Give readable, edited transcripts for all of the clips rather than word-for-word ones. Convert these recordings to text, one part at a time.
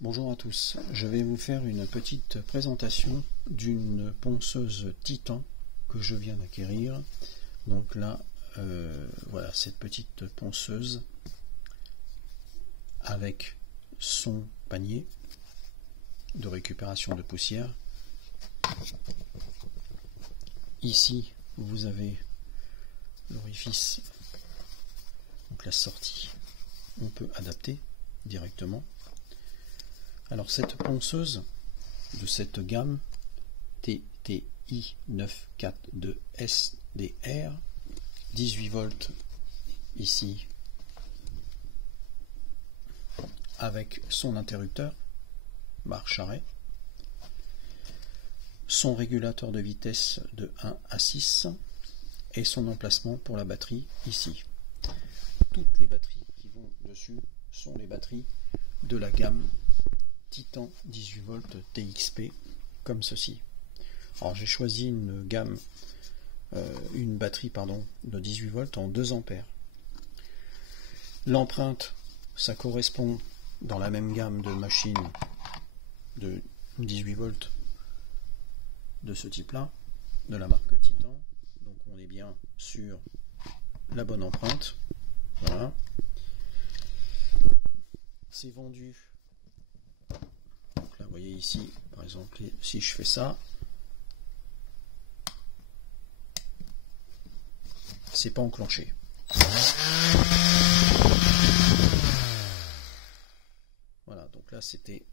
Bonjour à tous, je vais vous faire une petite présentation d'une ponceuse Titan que je viens d'acquérir. Donc là, voilà cette petite ponceuse avec son panier de récupération de poussière. Ici, vous avez l'orifice, donc la sortie, on peut adapter directement. Alors cette ponceuse de cette gamme TTI 942 SDR, 18 volts ici avec son interrupteur marche-arrêt, son régulateur de vitesse de 1 à 6 et son emplacement pour la batterie ici. Toutes les batteries qui vont dessus sont les batteries de la gamme Titan 18 volts TXP comme ceci. Alors j'ai choisi une gamme, une batterie de 18 volts en 2 ampères. L'empreinte, ça correspond dans la même gamme de machines de 18 volts de ce type là, de la marque Titan. Donc on est bien sur la bonne empreinte. Voilà. C'est vendu. Donc là, vous voyez ici, par exemple, si je fais ça, c'est pas enclenché. Voilà, donc là c'était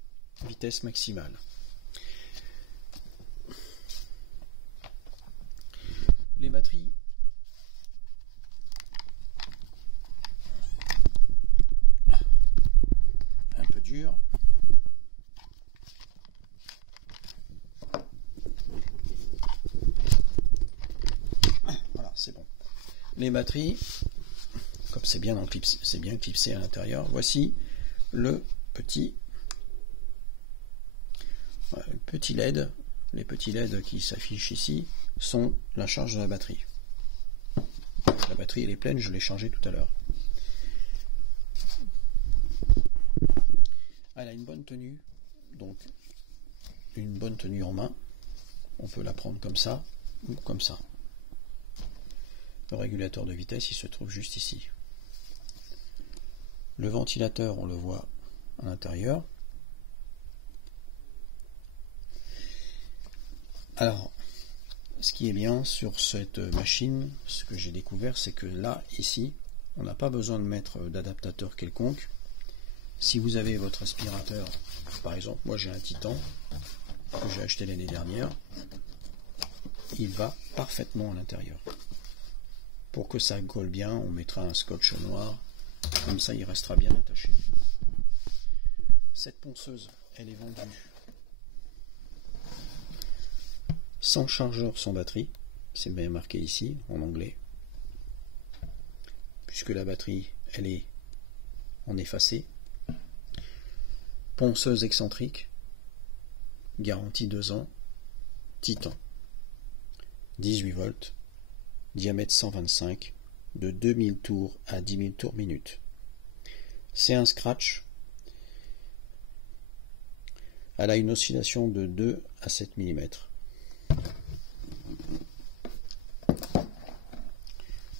vitesse maximale. Les batteries, un peu dures. Voilà, c'est bon. Les batteries, comme c'est bien clipsé à l'intérieur, voici le petit LED. Les petits LED qui s'affichent ici sont la charge de la batterie. La batterie elle est pleine, je l'ai chargée tout à l'heure. Elle a une bonne tenue, donc une bonne tenue en main. On peut la prendre comme ça ou comme ça. Le régulateur de vitesse, il se trouve juste ici. Le ventilateur, on le voit à l'intérieur. Alors, ce qui est bien sur cette machine, ce que j'ai découvert, c'est que là, ici, on n'a pas besoin de mettre d'adaptateur quelconque. Si vous avez votre aspirateur, par exemple, moi j'ai un Titan que j'ai acheté l'année dernière, il va parfaitement à l'intérieur. Pour que ça colle bien, on mettra un scotch noir, comme ça il restera bien attaché. Cette ponceuse, elle est vendue sans chargeur, sans batterie, c'est bien marqué ici en anglais, puisque la batterie elle est en effacé. Ponceuse excentrique, garantie 2 ans, Titan, 18 volts, diamètre 125, de 2000 tours à 10 000 tours minute. C'est un scratch. Elle a une oscillation de 2 à 7 mm.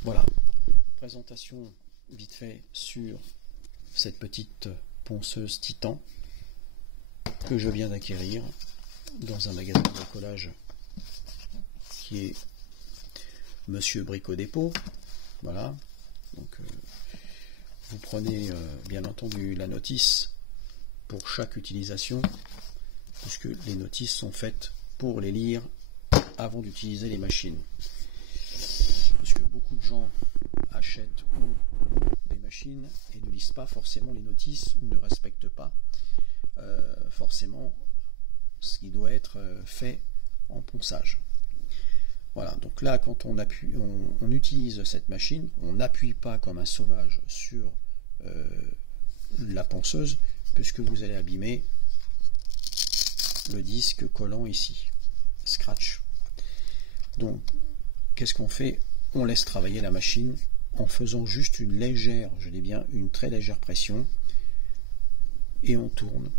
Voilà, présentation vite fait sur cette petite ponceuse Titan que je viens d'acquérir dans un magasin de bricolage qui est Monsieur Brico Dépôt. Voilà, donc vous prenez bien entendu la notice pour chaque utilisation, puisque les notices sont faites pour les lire avant d'utiliser les machines, puisque beaucoup de gens achètent des machines et ne lisent pas forcément les notices ou ne respectent pas forcément ce qui doit être fait en ponçage. Voilà, donc là quand on utilise cette machine, on n'appuie pas comme un sauvage sur la ponceuse, puisque vous allez abîmer le disque collant ici, scratch. Donc qu'est-ce qu'on fait? On laisse travailler la machine en faisant juste une légère, je dis bien une très légère pression, et on tourne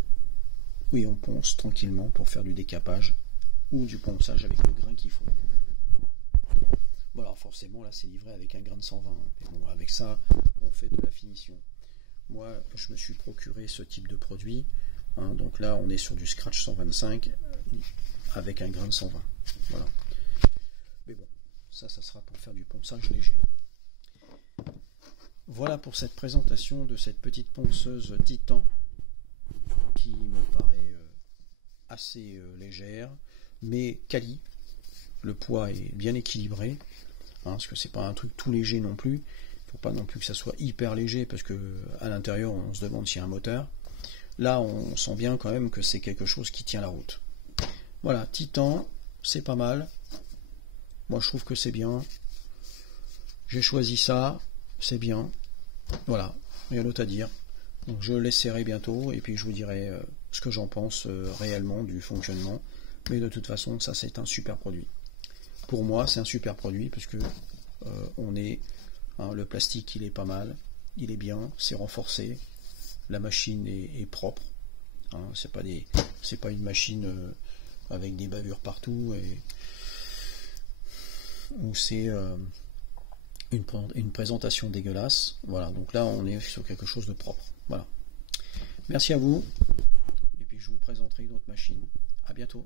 et on ponce tranquillement pour faire du décapage ou du ponçage avec le grain qu'il faut. Bon, alors forcément là c'est livré avec un grain de 120, mais bon, avec ça on fait de la finition. Moi je me suis procuré ce type de produit, hein, donc là on est sur du scratch 125 avec un grain de 120. Voilà. Mais bon, ça sera pour faire du ponçage léger. Voilà pour cette présentation de cette petite ponceuse Titan qui me paraît assez légère, mais quali. Le poids est bien équilibré, hein, parce que c'est pas un truc tout léger non plus. Il faut pas non plus que ça soit hyper léger, parce que à l'intérieur on se demande s'il y a un moteur. Là on sent bien quand même que c'est quelque chose qui tient la route. Voilà, Titan, c'est pas mal. Moi je trouve que c'est bien. J'ai choisi ça, c'est bien. Voilà, rien d'autre à dire. Donc je l'essaierai bientôt et puis je vous dirai ce que j'en pense réellement du fonctionnement. Mais de toute façon, ça c'est un super produit. Pour moi, c'est un super produit parce que le plastique il est pas mal, il est bien, c'est renforcé, la machine est propre. Hein, c'est pas une machine avec des bavures partout ou c'est une présentation dégueulasse. Voilà, donc là on est sur quelque chose de propre. Voilà. Merci à vous et puis je vous présenterai une autre machine. À bientôt.